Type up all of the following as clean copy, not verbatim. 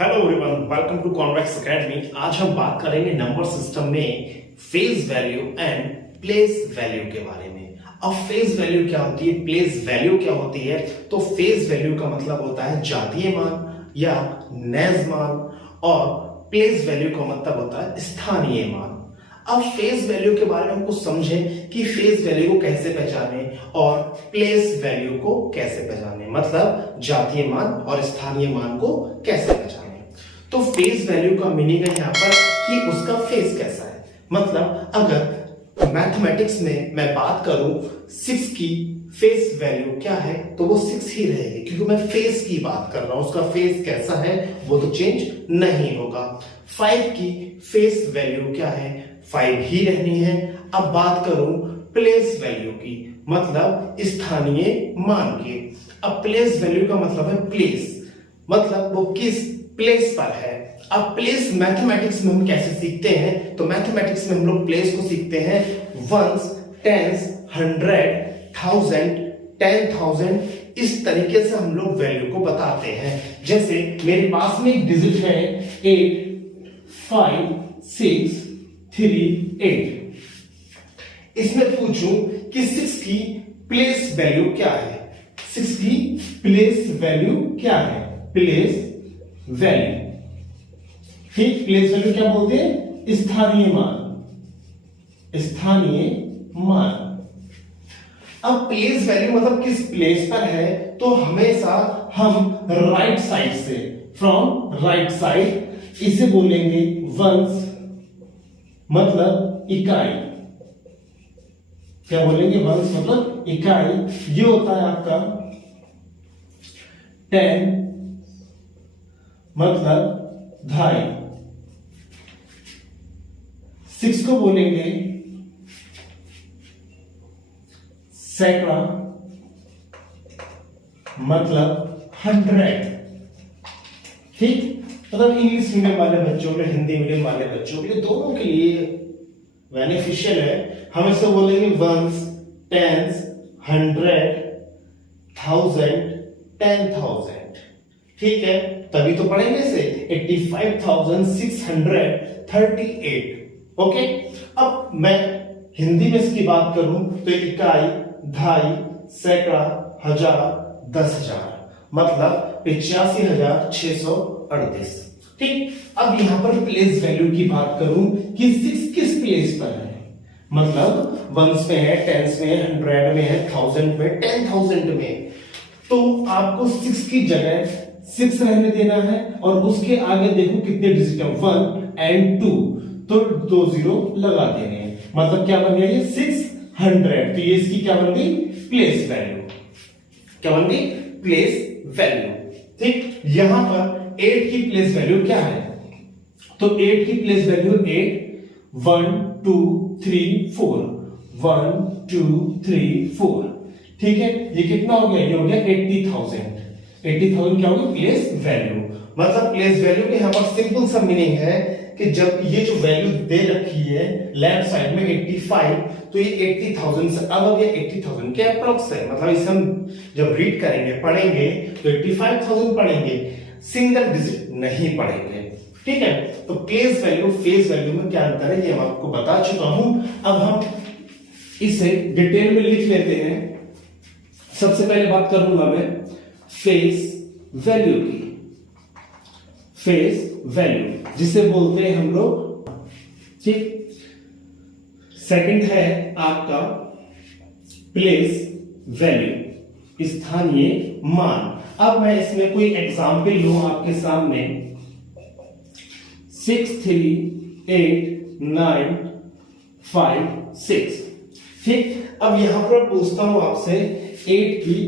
Hello everyone, welcome to Convex Academy. आज हम बात करेंगे नंबर सिस्टम में face value and place value के बारे में। अब फेज वैल्यू क्या होती है, प्लेस वैल्यू क्या होती है? तो फेज वैल्यू का मतलब होता है जातीय मान या नैज मान, और प्लेस वैल्यू का मतलब होता है स्थानीय मान। अब फेज वैल्यू के बारे में हम कुछ समझें कि फेज वैल्यू को कैसे पहचाने और प्लेस वैल्यू को कैसे पहचाने, मतलब जातीय मान और स्थानीय मान को कैसे पहचाने। तो फेज वैल्यू का मीनिंग है यहाँ पर कि उसका फेज कैसा है। मतलब अगर मैथमेटिक्स में मैं बात करूं 6 की फेस वैल्यू क्या है, तो वो 6 ही रहेगी, क्योंकि मैं फेस की बात कर रहा हूं। उसका फेस कैसा है वो तो चेंज नहीं होगा। 5 की फेस वैल्यू क्या है, 5 ही रहनी है। अब बात करूं प्लेस वैल्यू की, मतलब स्थानीय मान की। अब प्लेस वैल्यू का मतलब है प्लेस, मतलब वो किस प्लेस पर है। अब प्लेस मैथमेटिक्स में हम कैसे सीखते हैं, तो मैथमेटिक्स में हम लोग प्लेस को सीखते हैं वंस, टेंस, 100, 1000, 10,000, इस तरीके से हम लोग वैल्यू को बताते हैं। जैसे मेरे पास में एक डिजिट है 8, 5, 6, 3, 8। इसमें पूछूं कि 6 की प्लेस वैल्यू क्या है, 6 की प्लेस वैल्यू क्या है, प्लेस वैल्यू, ठीक। प्लेस वैल्यू क्या बोलते हैं, स्थानीय मान, स्थानीय मान। अब प्लेस वैल्यू मतलब किस प्लेस पर है, तो हमेशा हम राइट साइड से, फ्रॉम राइट साइड, इसे बोलेंगे वंस, मतलब इकाई। क्या बोलेंगे, वंस मतलब इकाई। ये होता है आपका 10, मतलब ढाई। 6 को बोलेंगे सैकड़ा, मतलब 100, ठीक। मतलब इंग्लिश मीडियम वाले बच्चों के लिए, हिंदी मीडियम वाले बच्चों के लिए, दोनों के लिए बेनिफिशियल है। हम इसको बोलेंगे वंस, टेंस, 100, 1000, 10,000, ठीक है। तभी तो पढ़ेंगे इसे 85,638। ओके। अब मैं हिंदी में इसकी बात करूं तो इकाई, ढाई, सैकड़ा, हजार, 10,000, मतलब 85,638, ठीक। अब यहां पर प्लेस वैल्यू की बात करूं कि 6 किस प्लेस पर है, मतलब वंस में है, टेंस में है, 100 में है, 1000 में, 10,000 में। तो आपको 6 की जगह 6 रहने देना है, और उसके आगे देखो कितने डिजिट है, 1 एंड 2, तो 2 जीरो लगा देने हैं। मतलब क्या बन गया ये 600। तो ये इसकी क्या बन गई, प्लेस वैल्यू। क्या बन गई, प्लेस वैल्यू, ठीक। यहां पर 8 की प्लेस वैल्यू क्या है, तो 8 की प्लेस वैल्यू 8, 1 2 3 4, 1 2 3 4, ठीक है। ये कितना हो गया, ये हो गया 80,000। 80,000 क्या होगी, प्लेस वैल्यू। मतलब प्लेस वैल्यू के यहां पर सिंपल सा मीनिंग है कि जब ये जो वैल्यू दे रखी है लेफ्ट साइड में 85, तो ये 80,000 से अब ये 80,000 के अप्रोक्स है। मतलब इसे हम जब रीड करेंगे, पढ़ेंगे, तो 85,000 पढ़ेंगे, सिंगल डिजिट नहीं पढ़ेंगे, ठीक है। तो प्लेस वैल्यू फेज वैल्यू में क्या अंतर है, ये मैं आपको बता चुका हूं। अब हम इसे डिटेल में लिख लेते हैं। सबसे पहले बात करूंगा मैं फेज वैल्यू की। फेज वैल्यू जिसे बोलते हैं हम लोग, ठीक। सेकंड है आपका प्लेस वैल्यू, स्थानीय मान। अब मैं इसमें कोई एग्जाम्पल लूं आपके सामने, 6 3 8 9 5 6, ठीक। अब यहां पर पूछता हूं आपसे 8 की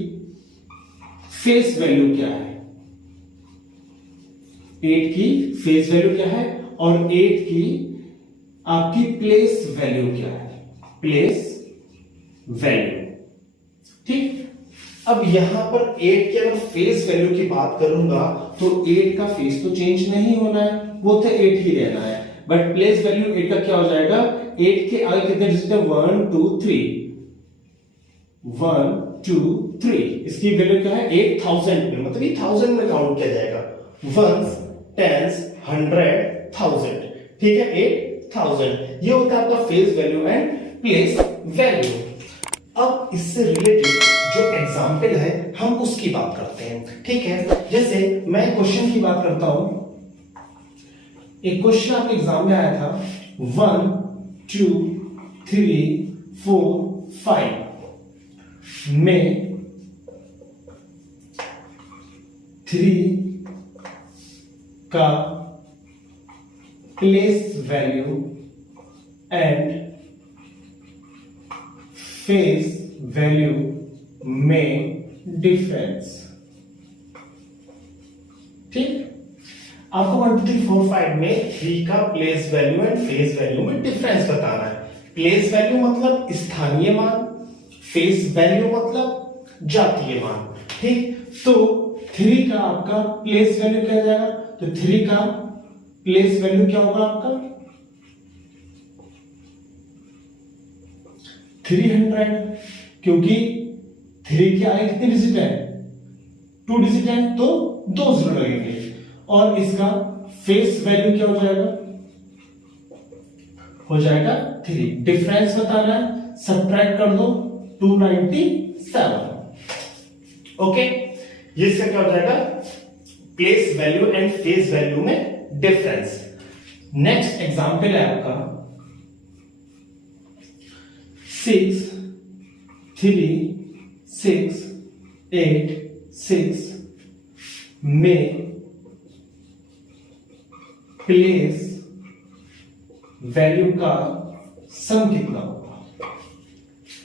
फेस वैल्यू क्या है, 8 की फेस वैल्यू क्या है, और 8 की आपकी प्लेस वैल्यू क्या है, प्लेस वैल्यू, ठीक। अब यहां पर 8 की अगर फेस वैल्यू की बात करूंगा तो 8 का फेस तो चेंज नहीं होना है, वो तो 8 ही रहना है। बट प्लेस वैल्यू 8 का क्या हो जाएगा, 8 के आगे कितने डिजिट है, 1 2 3, 1 2 3, इसकी वैल्यू क्या है 8,000 में, मतलब ये 1000 में काउंट किया जाएगा। वंस, टेंस, 100,000, ठीक है, 8,000। ये होता है आपका face value and place value. अब इससे रिलेटेड जो एग्जाम्पल है हम उसकी बात करते हैं, ठीक है। जैसे मैं क्वेश्चन की बात करता हूं, एक क्वेश्चन आपके एग्जाम में आया था 1 2 3 4 5 में 3 का place value and face value में डिफरेंस, ठीक। आपको 1 2 3 4 5 में 3 का place value and face value में डिफरेंस बताना है। प्लेस वैल्यू मतलब स्थानीय मान, फेस वैल्यू मतलब जातीय मान, ठीक। तो 3 का आपका प्लेस वैल्यू क्या जाएगा, तो 3 का प्लेस वैल्यू क्या होगा आपका 300, क्योंकि 3 के आगे कितने डिजिट है, 2 डिजिट है, तो 2 जीरो लगेंगे। और इसका फेस वैल्यू क्या हो जाएगा, हो जाएगा 3। डिफरेंस बताना है, सब्ट्रैक्ट कर दो 297। ओके, ये इसका क्या हो जाएगा, place value and face value में डिफरेंस। नेक्स्ट एग्जांपल है आपका 6 3 6 8 6 में प्लेस वैल्यू का सम कितना होगा,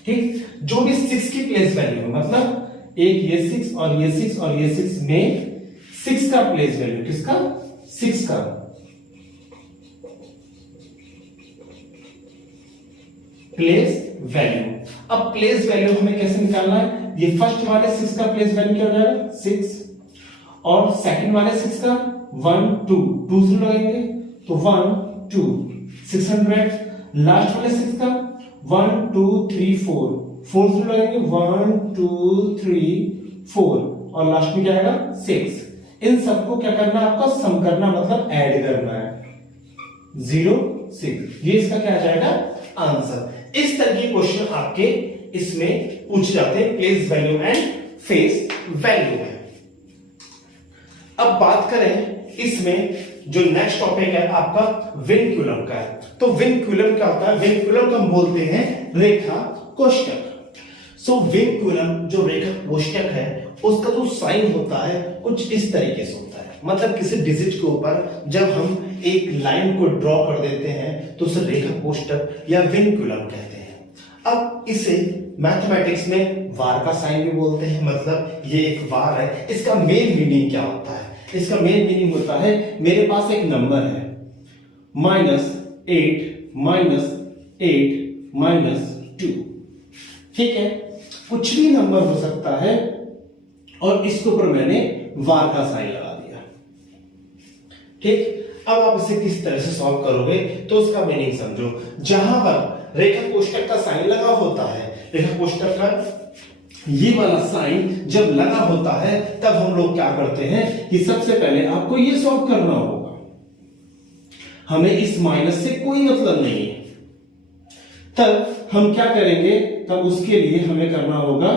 ठीक। जो भी 6 की प्लेस वैल्यू, मतलब एक ये 6 और ये 6 और ये 6 में 6 का प्लेस वैल्यू, किसका, 6 का, प्लेस वैल्यू। अब प्लेस वैल्यू हमें कैसे निकालना है, ये फर्स्ट वाले 6 का प्लेस वैल्यू क्या हो जाएगा 6, और सेकंड वाले 6 का 1 2 2 जीरो लगेंगे, तो 1 2 600। लास्ट वाले 6 का 1 2 3 4 4 जीरो लगेंगे, 1 2 3 4, और लास्ट में क्या आएगा 6। इन सबको क्या करना है आपका, सम करना, मतलब ऐड करना है, 0 6। ये इसका क्या आ जाएगा आंसर। इस तरह के क्वेश्चन आपके इसमें पूछ जाते हैं place value and face value में। अब बात करें इसमें जो नेक्स्ट टॉपिक है आपका विनक्यूलम का है। तो विनक्यूलम क्या होता है, विनक्यूलम को हम बोलते हैं रेखा कोष्टक। सो विनक्यूलम जो रेखा कोष्टक है उसका जो साइन होता है कुछ इस तरीके से होता है, मतलब किसी डिजिट के ऊपर जब हम एक लाइन को ड्रॉ कर देते हैं तो उसे रेखा कोष्टक या विनक्यूलम कहते हैं। अब इसे मैथमेटिक्स में वार का साइन भी बोलते हैं, मतलब ये एक वार है। इसका मेन मीनिंग क्या होता है, इसका मेन मीनिंग होता है मेरे पास एक नंबर है -8 -2, ठीक है, कुछ भी नंबर हो सकता है, और इसके ऊपर मैंने वार का साइन लगा दिया, ठीक। अब आप इसे किस तरह से सॉल्व करोगे तो उसका मीनिंग समझो। जहां पर रेखा कोष्टक का साइन लगा होता है, रेखा कोष्टक का ये वाला साइन जब लगा होता है तब हम लोग क्या करते हैं कि सबसे पहले आपको ये सॉल्व करना होगा, हमें इस माइनस से कोई मतलब नहीं है। तब हम क्या करेंगे, तब उसके लिए हमें करना होगा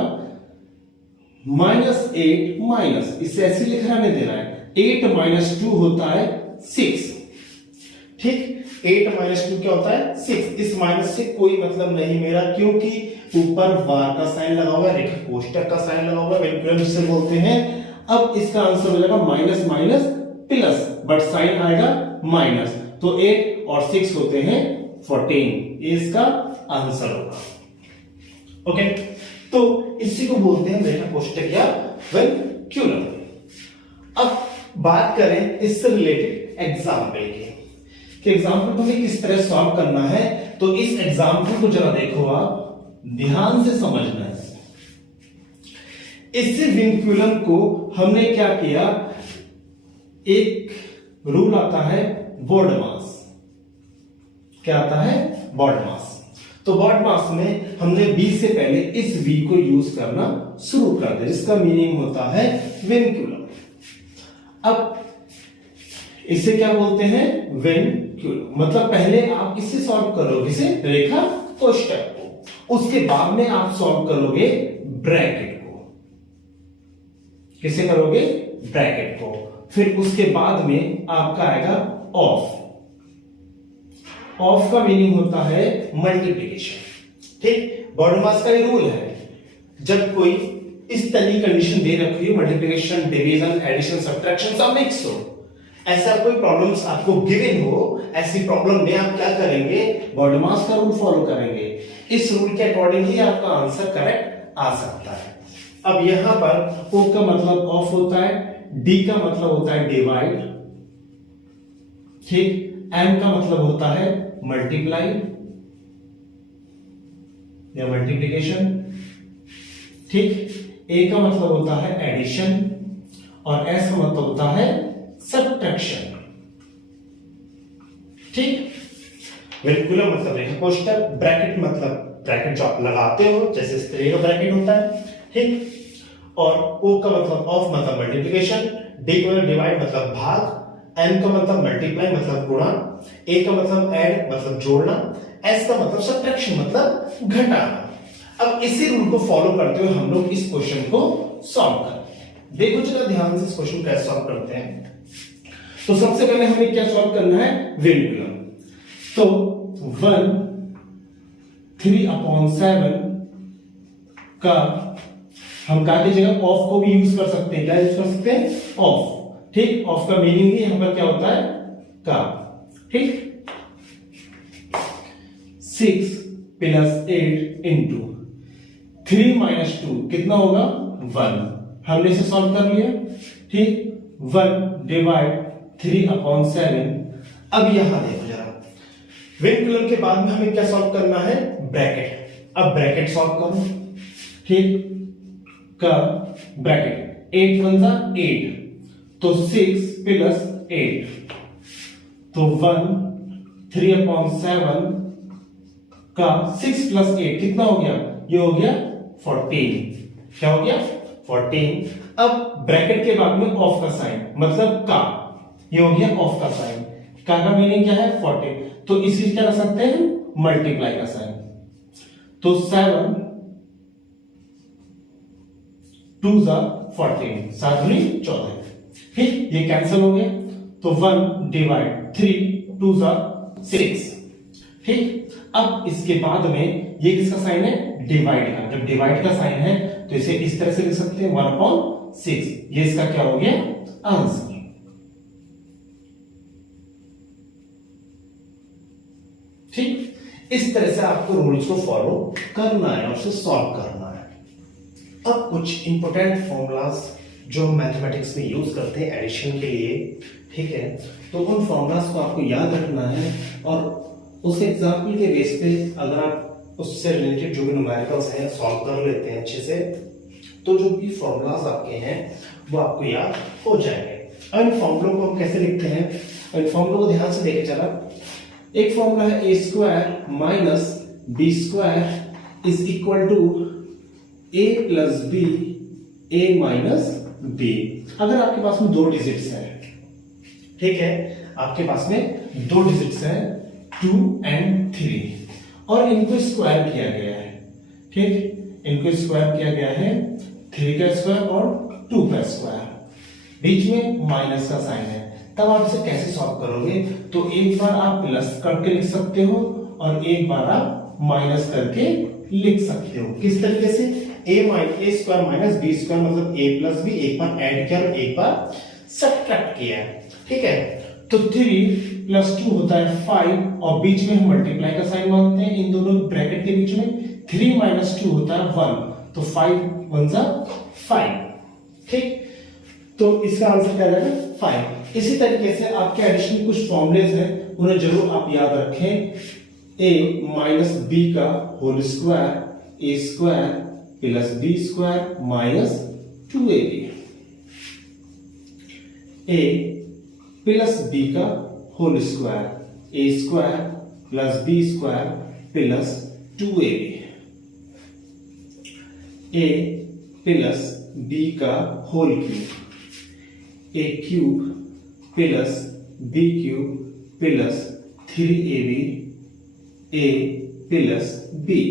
-8 माइनस, इसे ऐसे लिखना नहीं देना है, 8 - 2 होता है 6, ठीक। 8 - 2 क्या होता है 6। इस माइनस से कोई मतलब नहीं मेरा, क्योंकि ऊपर वार का साइन लगा हुआ है, रेखा कोष्टक का साइन लगा हुआ है, विनक्यूलम जिसे बोलते हैं। अब इसका आंसर हो जाएगा minus minus plus, but sign आएगा माइनस, तो 8 और 6 होते हैं 14, ये इसका आंसर होगा। ओके, तो इसी को बोलते हैं रेखा कोष्टक या विनक्यूलम। अब बात करें इससे रिलेटेड एग्जाम्पल की, कि एग्जाम्पल को हमें किस तरह सॉल्व करना है। तो इस एग्जाम्पल को जरा देखो, आप ध्यान से समझना है। इससे विनक्यूलम को हमने क्या किया, एक रूल आता है बॉडमास, क्या आता है बॉडमास। तो बॉडमास में हमने v से पहले इस v को यूज करना शुरू कर दिया, जिसका मीनिंग होता है विनक्यूलम। अब इसे क्या बोलते हैं, वेंक्यूलम। मतलब पहले आप किससे सॉल्व करोगे, इसे रेखा कोष्ठक को, उसके बाद में आप सॉल्व करोगे ब्रैकेट को। किसे करोगे, ब्रैकेट को। फिर उसके बाद में आपका आएगा ऑफ। ऑफ का मीनिंग होता है मल्टीप्लिकेशन। ठीक, बॉडमास का ये रूल है, जब कोई इस तरह की कंडीशन दे रखी हो, मल्टीप्लिकेशन, डिवीजन, एडिशन, सब्ट्रैक्शन सब मिक्स हो, ऐसा कोई प्रॉब्लम्स आपको गिवन हो, ऐसी प्रॉब्लम में आप क्या करेंगे, बॉडमास का रूल फॉलो करेंगे। इस रूल के अकॉर्डिंग ही आपका आंसर करेक्ट आ सकता है। अब यहां पर O का मतलब ऑफ होता है, D का मतलब होता है डिवाइड, ठीक, M का मतलब होता है मल्टीप्लाई या मल्टीप्लिकेशन, ठीक, A का मतलब होता है एडिशन और S का मतलब होता है सब्ट्रैक्शन। ठीक, वेंक्यूलम मतलब रेखा कोष्ठक, ब्रैकेट मतलब ब्रैकेट जो आप लगाते हो, जैसे इस तरह का ब्रैकेट होता है। ठीक, और O का मतलब ऑफ मतलब मल्टीप्लिकेशन, D का डिवाइड मतलब भाग, M का मतलब मल्टीप्लाई मतलब गुणा, A का मतलब ऐड मतलब जोड़ना, S का मतलब सब्ट्रैक्शन मतलब घटाना। अब इसी रूल को फॉलो करते हुए हम लोग इस क्वेश्चन को सॉल्व करते हैं। देखो जरा ध्यान से इस क्वेश्चन कैसे सॉल्व करते हैं। तो सबसे पहले हमें क्या सॉल्व करना है, वेंक्यूलम। तो 1 3/7 का हम क्या कीजिएगा, ऑफ को भी यूज कर सकते हैं। क्या यूज कर सकते हैं, ऑफ। ठीक, ऑफ का मीनिंग ही यहां पर क्या होता है, का। ठीक, 6 + 8 × 3 - 2 कितना होगा, 1। हमने इसे सॉल्व कर लिया। ठीक, 1 डिवाइड 3/7। अब यहां देखो जरा, वेंक्यूलम के बाद में हमें क्या सॉल्व करना है, ब्रैकेट। अब ब्रैकेट सॉल्व करो। ठीक, का ब्रैकेट 8 × 1 = 8, तो 6 + 8, तो 1 3/7 का 6 + 8 कितना हो गया, ये हो गया 14। क्या हो गया, 14। अब ब्रैकेट के बाद में ऑफ का साइन मतलब का, ये हो गया ऑफ का साइन। का मीनिंग क्या है, 14। तो इसी क्या रख सकते हैं, मल्टीप्लाई का साइन। तो 7 2 = 14, 7 × 14। ठीक, ये कैंसिल हो गया। तो 1 डिवाइड 3 2 = 6। ठीक, अब इसके बाद में ये किसका साइन है, डिवाइड का। जब डिवाइड का साइन है तो इसे इस तरह से लिख सकते हैं 1/6। ये इसका क्या हो गया, आंसर। ठीक, इस तरह से आपको रूल्स को फॉलो करना है और उसे सॉल्व करना है। अब कुछ इंपॉर्टेंट फॉर्मूलाज जो हम मैथमेटिक्स में यूज करते हैं एडिशन के लिए, ठीक है, तो उन फॉर्मूलाज को आपको याद रखना है और उस एग्जाम्पल के बेस पे अगर आप उससे रिलेटेड जो भी न्यूमेरिकल्स हैं सॉल्व कर लेते हैं अच्छे से, तो जो भी फॉर्मूलाज आपके हैं वो आपको याद हो जाएंगे। अब इन फॉर्मूलों को हम कैसे लिखते हैं, इन फॉर्मूलों को ध्यान से देखे चला। एक फॉर्मूला है a² - b² = a + b a - b। अगर आपके पास में 2 डिजिट्स हैं, ठीक है, आपके पास में 2 डिजिट्स हैं 2 और 3 और इनको स्क्वायर किया गया है। ठीक, इनको स्क्वायर किया गया है 3 का स्क्वायर और 2 का स्क्वायर, बीच में माइनस का साइन है। तब आप इसे कैसे सॉल्व करोगे, तो एक बार आप प्लस करके लिख सकते हो और एक बार आप माइनस करके लिख सकते हो। किस तरीके से, a² - b² मतलब a + b, एक बार ऐड किया और एक बार सब्ट्रैक्ट किया। ठीक है, तो 3 + 2 होता है 5 और बीच में हम मल्टीप्लाई का साइन मानते हैं इन दोनों ब्रैकेट के बीच में। 3 - 2 होता है 1, तो 5 × 1 = 5। ठीक, तो इसका आंसर क्या रहेगा, 5। इसी तरीके से आपके एडिशन के कुछ फॉर्मूलेज हैं, उन्हें जरूर आप याद रखें। a - b का whole square a² + b² - 2ab, a + b का whole square a² + b² + 2ab, a + b का whole cube a³ + b cube plus 3ab a plus b.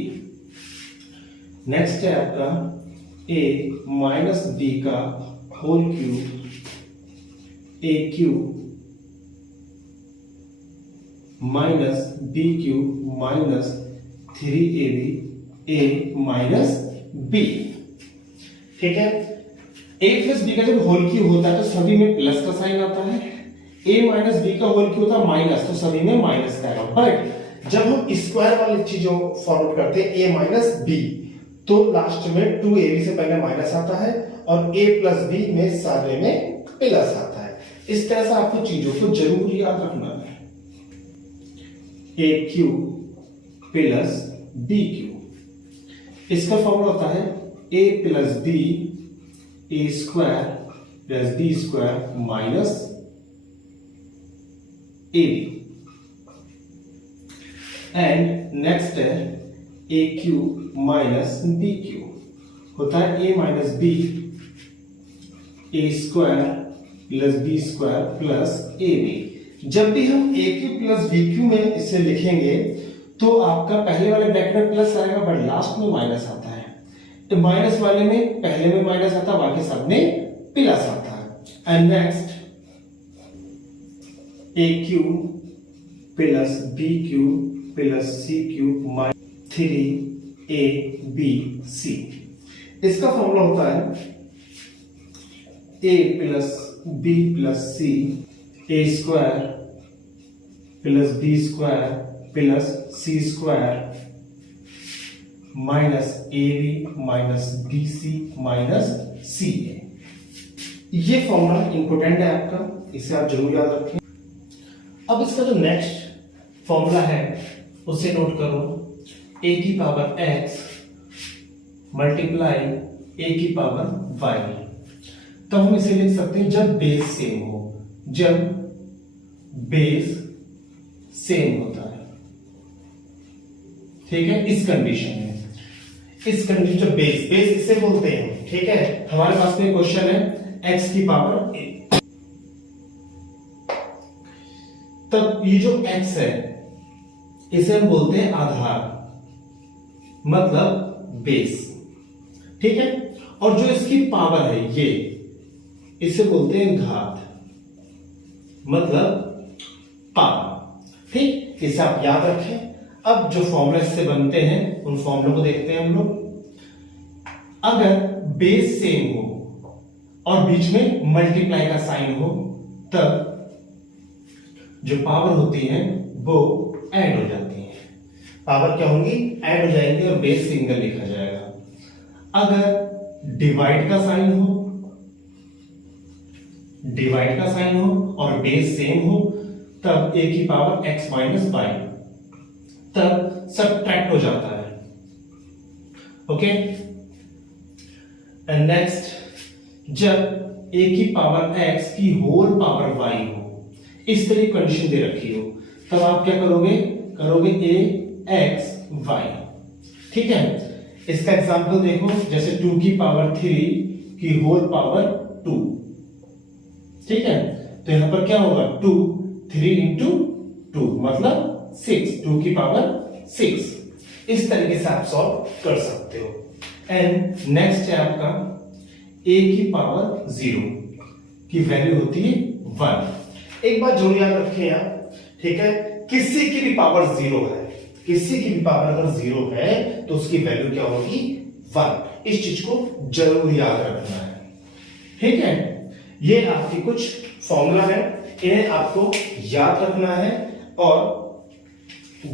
Next है आपका a माइनस बी का whole cube a cube minus B cube minus 3ab a minus b. ठीक है, a plus B का जब whole cube होता है तो सभी में प्लस का साइन आता है, a माइनस बी का होल क्यूब होता है माइनस, तो सभी में माइनस का आएगा। बट जब हम स्क्वायर वाली चीजों फॉरवर्ड करते हैं a माइनस बी, तो लास्ट में 2ab से पहले माइनस आता है और a प्लस बी में सारे में प्लस आता है। इस तरह से आपको चीजों को जरूर याद रखना है। a cube plus b cube, इसका फॉर्मूला होता है a plus B A square plus B square minus A B. And next है A cube minus B cube, होता है A minus B A square plus B square plus A B. जब भी हम A cube plus B cube में इसे लिखेंगे तो आपका पहले वाले ब्रैकेट में प्लस आएगा बट लास्ट में माइनस आता है, तो माइनस वाले में पहले में माइनस आता है, बाकी सब में प्लस आता है। And next a cube plus B cube plus c cube minus 3abc। इसका फॉर्मूला होता है a plus b plus c a square plus B square plus c square minus A b minus b c minus c a. ये formula important है आपका, इसे आप जरूर याद रखें। अब इसका जो नेक्स्ट फॉर्मूला है उसे नोट करो, a की पावर x मल्टीप्लाई a की पावर y। तो हम इसे लिख सकते हैं जब बेस सेम हो, जब बेस सेम होता है, ठीक है, इस कंडीशन में, इस कंडीशन जब बेस इसे बोलते हैं, ठीक है। हमारे पास में क्वेश्चन है x की पावर a, तब ये जो x है इसे हम बोलते हैं आधार, मतलब बेस, ठीक है। और जो इसकी पावर है ये, इसे बोलते हैं घात, मतलब पावर, ठीक। इसे आप याद रखें। अब जो फॉर्मूला इससे बनते हैं उन फॉर्मूलों को देखते हैं हम लोग। अगर बेस सेम हो और बीच में मल्टीप्लाई का साइन हो, तब जो पावर होती है वो ऐड हो जाती है। पावर क्या होंगी? ऐड हो जाएंगे और बेस सिंगल लिखा जाएगा। अगर डिवाइड का साइन हो, और बेस सेम हो, तब a की पावर x माइनस y, तब सबट्रैक्ट हो जाता है, ओके। एंड नेक्स्ट, जब a की पावर x की होल पावर y हो, इस तरह की कंडीशन दे रखी हो, तब आप क्या करोगे? a x y, ठीक है। इसका एग्जांपल देखो, जैसे 2 की पावर 3 की होल पावर 2, ठीक है। तो यहां पर क्या होगा? 2 3 इंटू 2 मतलब 6, 2 की पावर 6। इस तरीके से आप सॉल्व कर सकते हो। एंड नेक्स्ट है आपका a की पावर 0 की वैल्यू होती है 1। एक बात जरूर याद रखें आप, ठीक है, किसी की भी पावर 0 है, किसी की भी पावर अगर 0 है तो उसकी वैल्यू क्या होगी? 1। इस चीज को जरूर याद रखना है, ठीक है। ये आपकी कुछ फॉर्मूला है, इन्हें आपको याद रखना है और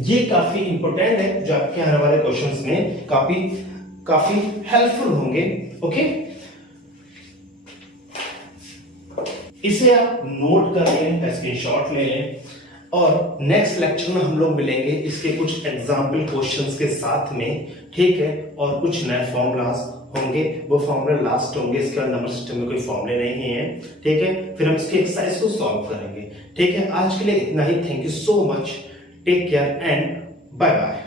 ये काफी इंपॉर्टेंट है, जो आपके आने वाले क्वेश्चंस में काफी हेल्पफुल होंगे, ओके। इसे आप नोट कर लें, स्क्रीनशॉट ले लें और नेक्स्ट लेक्चर में हम लोग मिलेंगे इसके कुछ एग्जाम्पल क्वेश्चंस के साथ में, ठीक है। और कुछ नए फॉर्मूलाज होंगे, वो फॉर्मूला लास्ट होंगे, इसके बाद नंबर सिस्टम में कोई फॉर्मूले नहीं है, ठीक है। फिर हम इसके एक्सरसाइज को सॉल्व करेंगे, ठीक है। आज के लिए इतना ही। Thank you so much, take care and bye bye.